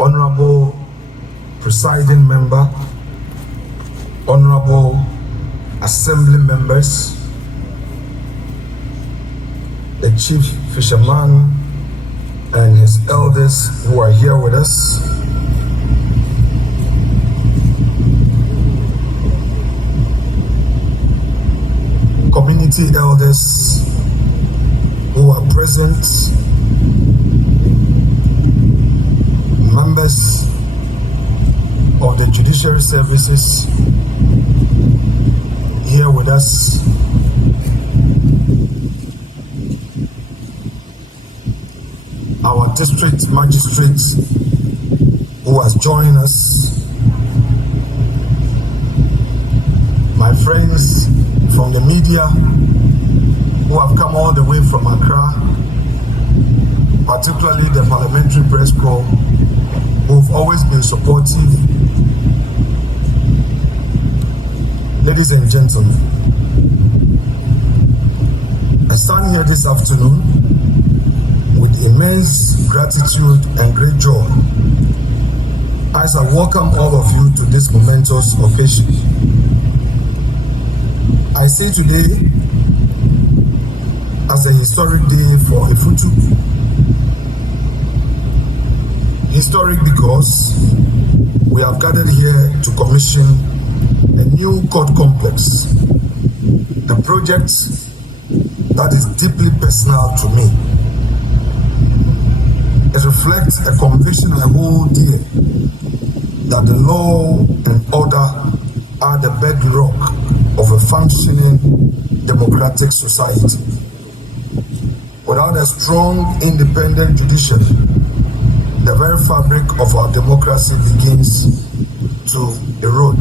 Honorable Presiding Member, Honorable Assembly Members, the Chief Fisherman and his elders who are here with us, community elders who are present, members of the judiciary services here with us, our district magistrate who has joined us, my friends from the media who have come all the way from Accra, particularly the Parliamentary Press Corps, who've always been supportive. Ladies and gentlemen, I stand here this afternoon with immense gratitude and great joy as I welcome all of you to this momentous occasion. I say today as a historic day for Efutu. Historic because we have gathered here to commission a new court complex, a project that is deeply personal to me. It reflects a conviction I hold dear that the law and order are the bedrock of a functioning democratic society. Without a strong, independent judiciary, the very fabric of our democracy begins to erode.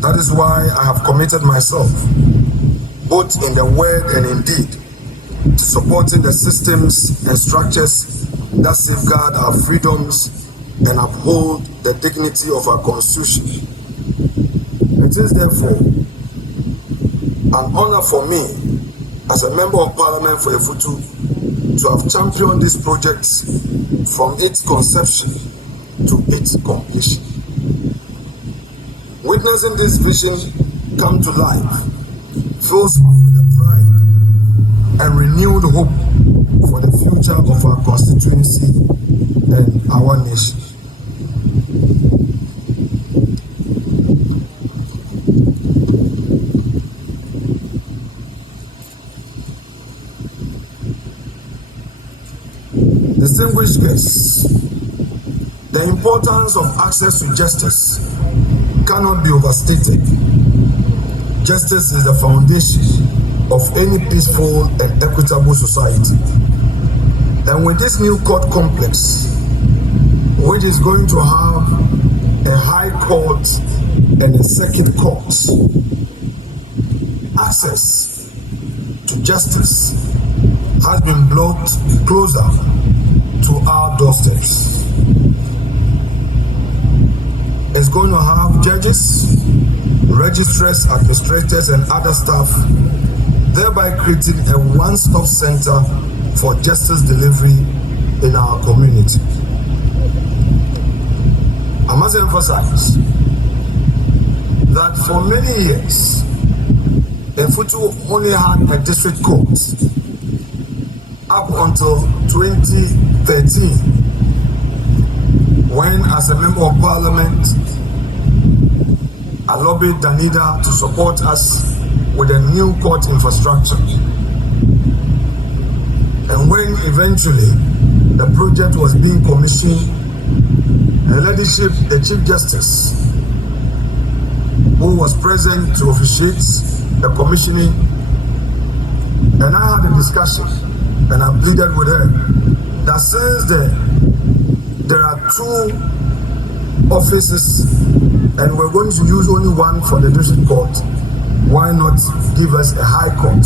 That is why I have committed myself, both in the word and in deed, to supporting the systems and structures that safeguard our freedoms and uphold the dignity of our constitution. It is therefore an honor for me as a member of parliament for Efutu to have championed this project from its conception to its completion. Witnessing this vision come to life fills me with a pride and renewed hope for the future of our constituency and our nation. Distinguished guests, the importance of access to justice cannot be overstated. Justice is the foundation of any peaceful and equitable society. And with this new court complex, which is going to have a high court and a circuit court, access to justice has been brought closer to our doorsteps. It's going to have judges, registrars, administrators, and other staff, thereby creating a one-stop center for justice delivery in our community. I must emphasize that for many years, Efutu only had a district court up until 2013, when, as a member of parliament, I lobbied Danida to support us with a new court infrastructure. And when eventually the project was being commissioned, the leadership, the Chief Justice, who was present to officiate the commissioning, and I had a discussion, and I pleaded with her that since there are two offices and we're going to use only one for the district court, why not give us a high court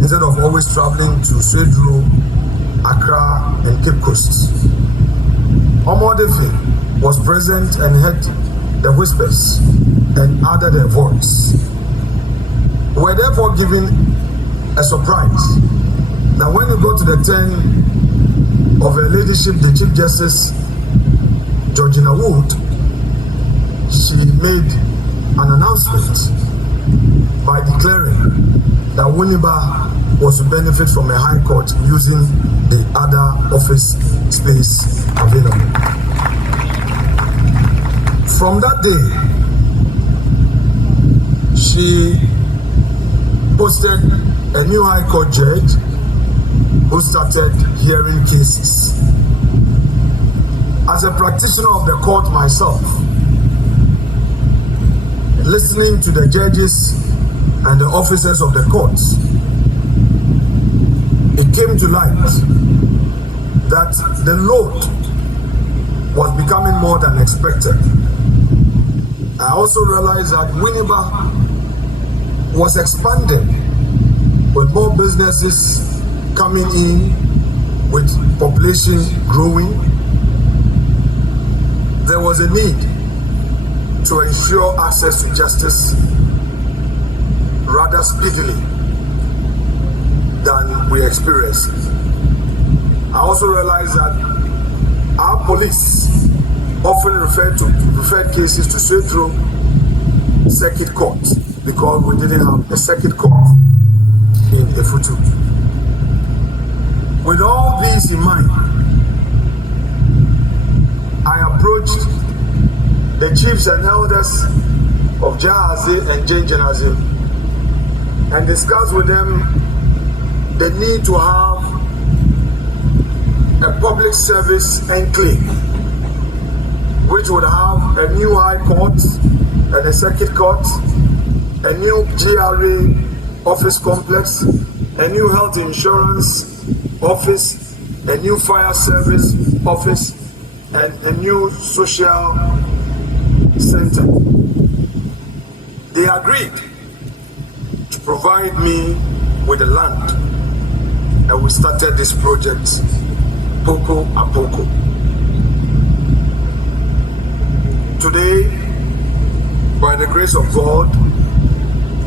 instead of always traveling to Swedru, Accra, and Cape Coast? Omodefe was present and heard the whispers and added a voice. We were therefore given a surprise that when you go to the 10 of her ladyship, the Chief Justice Georgina Wood, she made an announcement by declaring that Winneba was to benefit from a high court using the other office space available. From that day, she posted a new high court judge who started hearing cases. As a practitioner of the court myself, listening to the judges and the officers of the courts, it came to light that the load was becoming more than expected. I also realized that Winneba was expanding with more businesses coming in, with population growing. There was a need to ensure access to justice rather speedily than we experienced. I also realized that our police often refer cases to straight through circuit court because we didn't have a circuit court in Efutu. With all these in mind, I approached the chiefs and elders of Jahazi and Jenjenazim and discussed with them the need to have a public service enclave which would have a new high court and a circuit court, a new GRA office complex, a new health insurance office, a new fire service office, and a new social center. They agreed to provide me with the land, and we started this project poco a poco. Today, by the grace of God,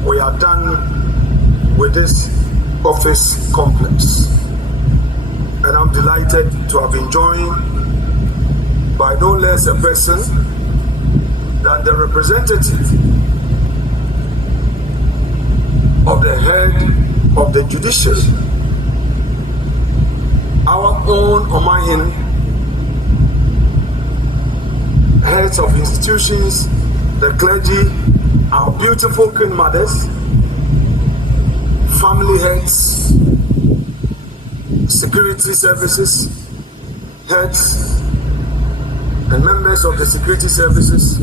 we are done with this office complex, and I'm delighted to have been joined by no less a person than the representative of the head of the judiciary, our own Omahin, heads of institutions, the clergy, our beautiful queen mothers, family heads, security services heads, and members of the security services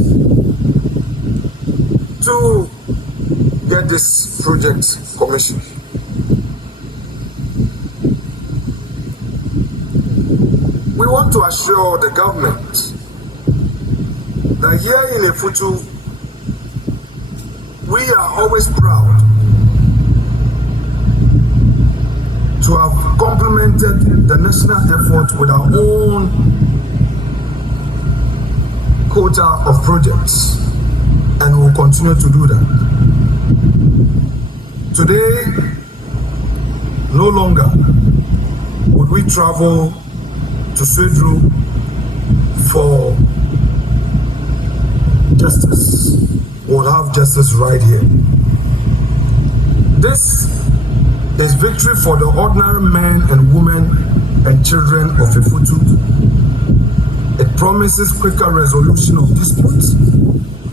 to get this project commissioned. We want to assure the government that here in Efutu, we are always proud to have complemented the national effort with our own quota of projects, and will continue to do that. Today, no longer would we travel to Swedru for justice. We'll have justice right here. This is victory for the ordinary men and women and children of Efutu. It promises quicker resolution of disputes,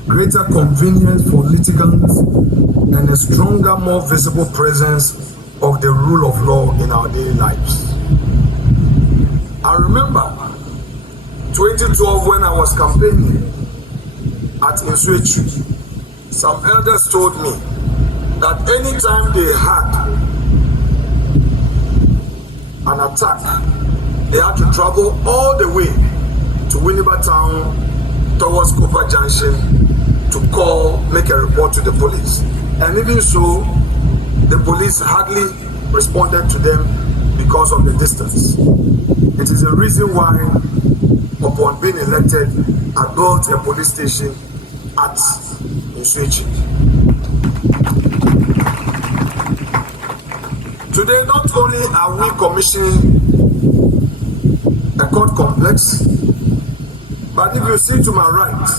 greater convenience for litigants, and a stronger, more visible presence of the rule of law in our daily lives. I remember 2012 when I was campaigning at Insuechu, some elders told me that anytime they had an attack, they had to travel all the way to Winneba town towards Cooper Junction to make a report to the police. And even so, the police hardly responded to them because of the distance. It is a reason why, upon being elected, I built a police station at Insuechi. Today, not only are we commissioning a court complex. But if you see to my right,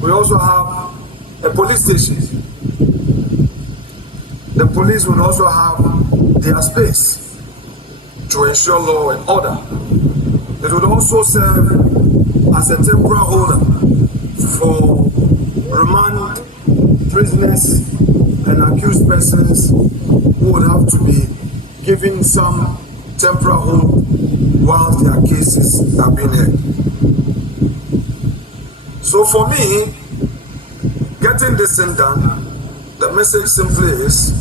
we also have a police station. The police will also have their space to ensure law and order. It would also serve as a temporary holder for remand prisoners and accused persons who would have to be given some temporary hold while their cases are being heard. So for me, getting this thing done, the message simply is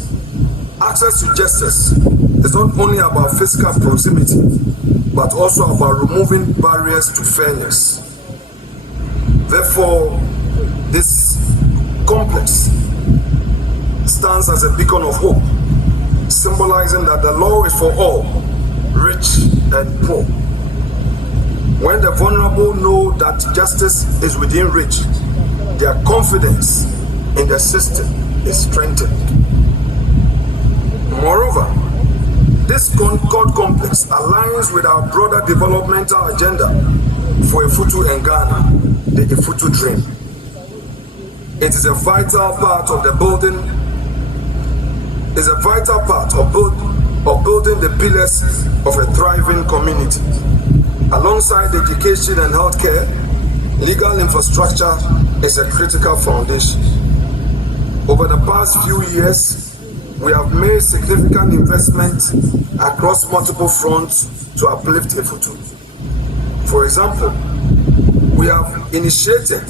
access to justice is not only about physical proximity, but also about removing barriers to fairness. Therefore, this complex stands as a beacon of hope, symbolizing that the law is for all, rich and poor. When the vulnerable know that justice is within reach, their confidence in the system is strengthened. Moreover, this court complex aligns with our broader developmental agenda for Efutu and Ghana, the Efutu dream. It is a vital part of building the pillars of a thriving community. Alongside education and healthcare, legal infrastructure is a critical foundation. Over the past few years, we have made significant investments across multiple fronts to uplift Efutu. For example, we have initiated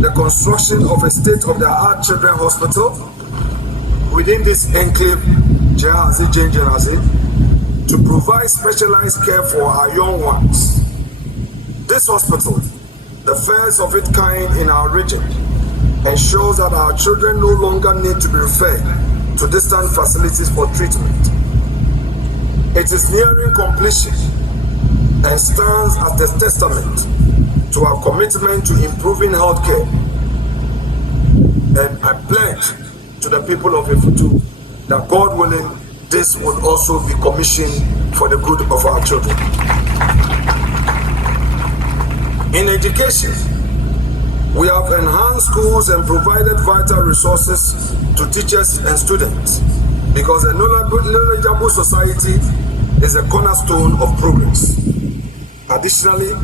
the construction of a state-of-the-art children's hospital within this enclave, to provide specialized care for our young ones. This hospital, the first of its kind in our region, ensures that our children no longer need to be referred to distant facilities for treatment. It is nearing completion and stands as the testament to our commitment to improving healthcare. And I pledge to the people of Efutu that, God willing, this will also be commissioned for the good of our children. In education, we have enhanced schools and provided vital resources to teachers and students, because a knowledgeable society is a cornerstone of progress. Additionally,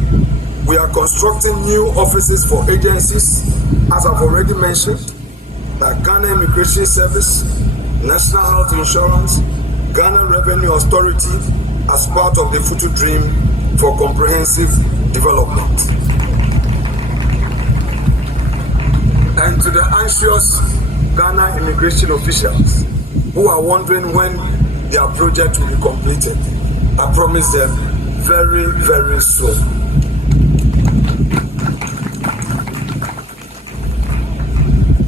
we are constructing new offices for agencies, as I've already mentioned, like Ghana Immigration Service, National Health Insurance, Ghana Revenue Authority, as part of the Efutu Dream for comprehensive development. And to the anxious Ghana immigration officials who are wondering when their project will be completed, I promise them very, very soon.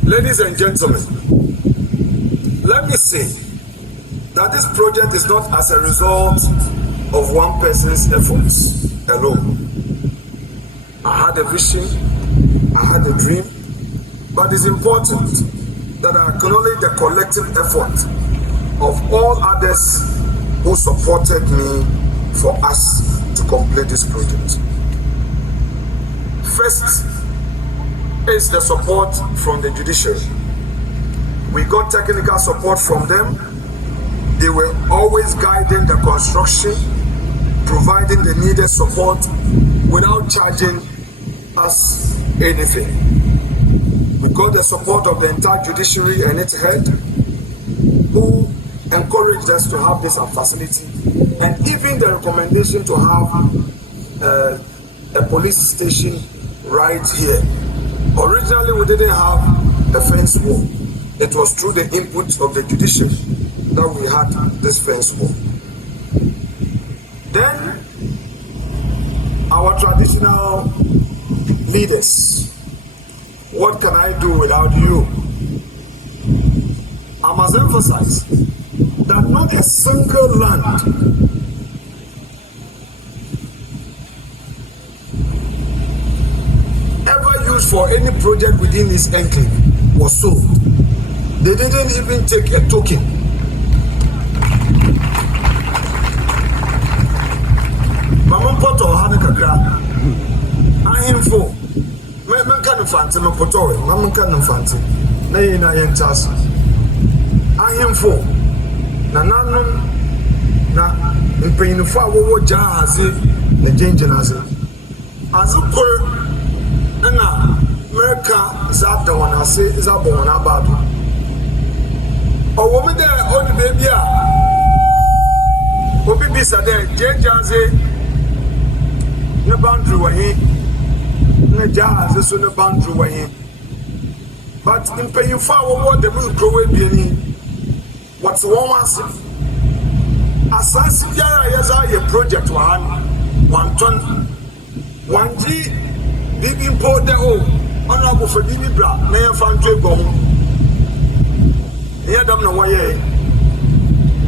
Ladies and gentlemen, let me say that this project is not as a result of one person's efforts alone. I had a vision, I had a dream, but it's important that I acknowledge the collective effort of all others who supported me for us to complete this project. First is the support from the judiciary. We got technical support from them. They were always guiding the construction, providing the needed support without charging us anything. We got the support of the entire judiciary and its head, who encouraged us to have this facility, and even the recommendation to have a police station right here. Originally, we didn't have a fence wall. It was through the input of the judiciary that we had this fence wall. Then, our traditional leaders. What can I do without you? I must emphasize that not a single land ever used for any project within this enclave was sold. They didn't even take a token. Mama poto Hanakakra. I am for men can fancy no poto, Mamma can fancy. Nay, I am just. I am for Nananum na in pain for our jazz, the ginger as a poor and America Zata one I say is a born about. A woman there on the baby. Obi bisa there, Jazzy, no boundary way, no jazz, so no boundary way. But in paying for what the will grow be what's one was Assassin Yara as a project 1 ton 1G big import the honorable for Dini Bra, Mayor Fantry Bone. Here, don't know why.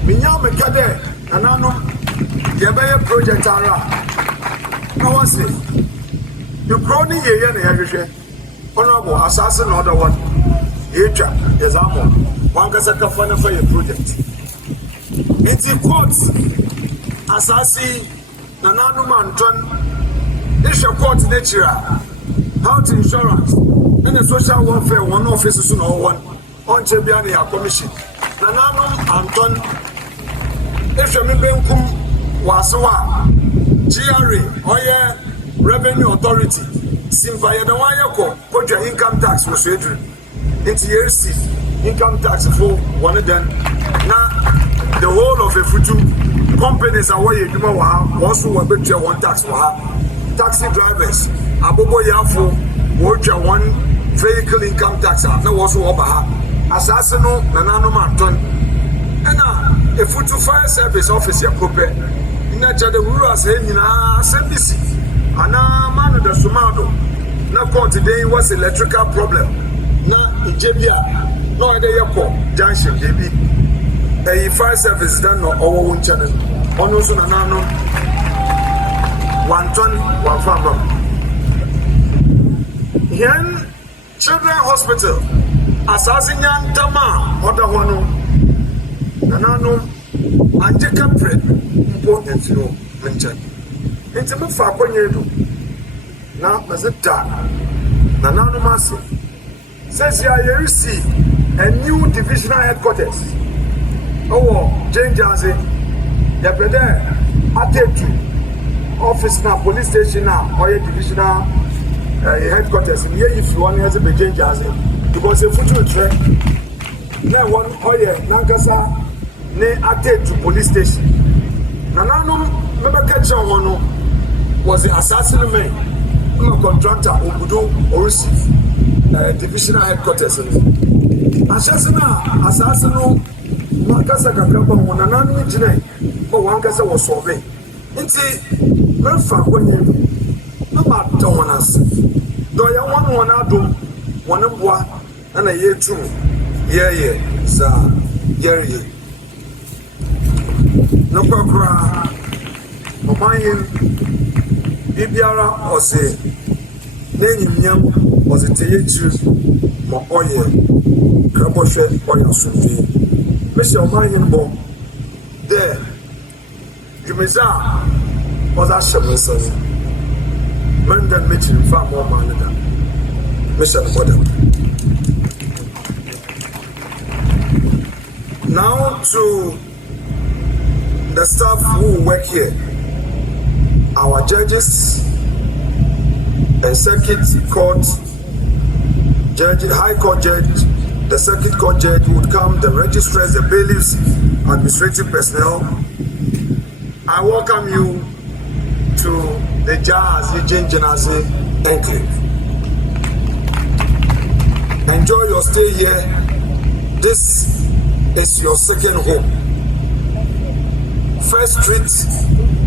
Minya Mekade. And I know the project are no one say you crony ye honorable assassin order one each is ammo one casaka fund for your project. It's in courts assassin Nanano Manton this your court nature health insurance and the social welfare one office soon or one on Chebiani commission Nanano Anton. If you benkum wasawa GRA or revenue authority simple the one put your income tax was into years income tax for one of them now the whole of Efutu companies are where you do also want to one tax for taxi drivers abobo yafo watch one vehicle income tax now also over assassino nanano manton and Efutu fire service office ya kope ina cha the rural say nyina service ana man the sumado na court today was electrical problem na ijebia no ide yako junction baby a fire service done no owo channel ono so na nano 1 ton 1 farm here children hospital asasinya tama oda hono Nanano anje kapre mpo enfino menchen enti mo fa akonye do na mazeta nanano masi says you receive a new divisional headquarters Jenjaze ya bede atetu office na police station na or divisional headquarters here if you want has be Jenjaze because Efutu track na one oye nankasa ne added to police station. Nanano remember catch on one was the assassin man, contractor Obudo Orisi divisional headquarters. Assassino Makasa Kakamba one Nanano engineer, but one cassa was solving. Inti Merfa when you no matter one us. Do you want one adum, one of one and a year two? Yeah, sir, yeah. No problem. Omayin Bibiara ose Nenyam was a teacher mo oye Kraboshe oya sufi. Mr. Omayin Bo there Jumeza was a shaman. Mandan meeting far more man than Mr. Bodam. Now to the staff who work here, our judges and circuit court judge, high court judge, the circuit court judge would come, the registrars, the bailiffs, administrative personnel. I welcome you to the Jazz Eugene Jenaze Enclave. Enjoy your stay here. This is your second home. First, treat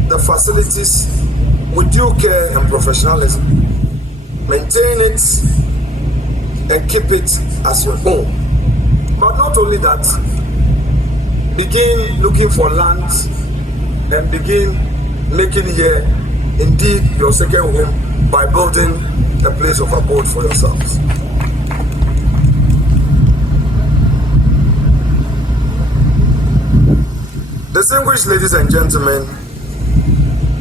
the facilities with due care and professionalism. Maintain it and keep it as your own. But not only that, begin looking for land and begin making here indeed your second home by building a place of abode for yourselves. Distinguished ladies and gentlemen,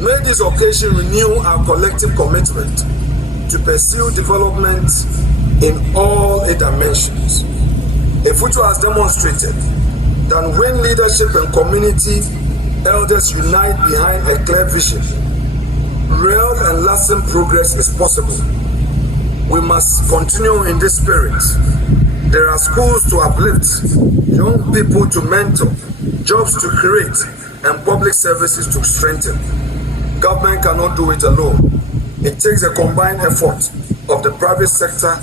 May this occasion renew our collective commitment to pursue development in all its dimensions. Efutu has demonstrated that when leadership and community elders unite behind a clear vision, real and lasting progress is possible. We must continue in this spirit. There are schools to uplift, young people to mentor, jobs to create, and public services to strengthen. Government cannot do it alone. It takes a combined effort of the private sector,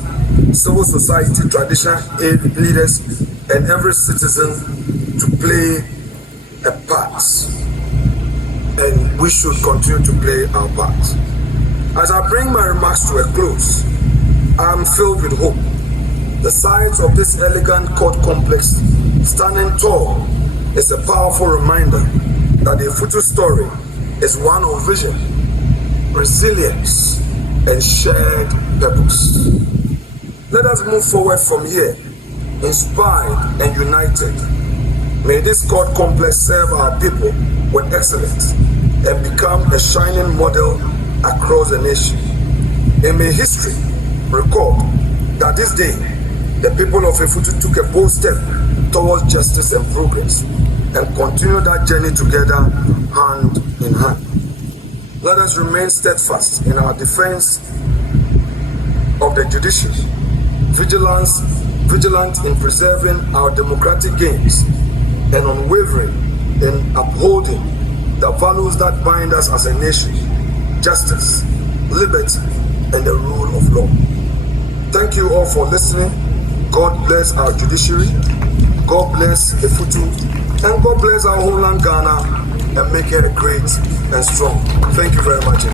civil society, traditional leaders, and every citizen to play a part. And we should continue to play our part. As I bring my remarks to a close, I am filled with hope. The size of this elegant court complex standing tall is a powerful reminder that the Efutu story is one of vision, resilience, and shared purpose. Let us move forward from here, inspired and united. May this court complex serve our people with excellence and become a shining model across the nation. And may history record that this day, the people of Efutu took a bold step towards justice and progress and continue that journey together hand in hand. Let us remain steadfast in our defense of the judiciary, vigilant in preserving our democratic gains, and unwavering in upholding the values that bind us as a nation: justice, liberty, and the rule of law. Thank you all for listening. God bless our judiciary, God bless Efutu, and God bless our whole land Ghana, and make it great and strong. Thank you very much.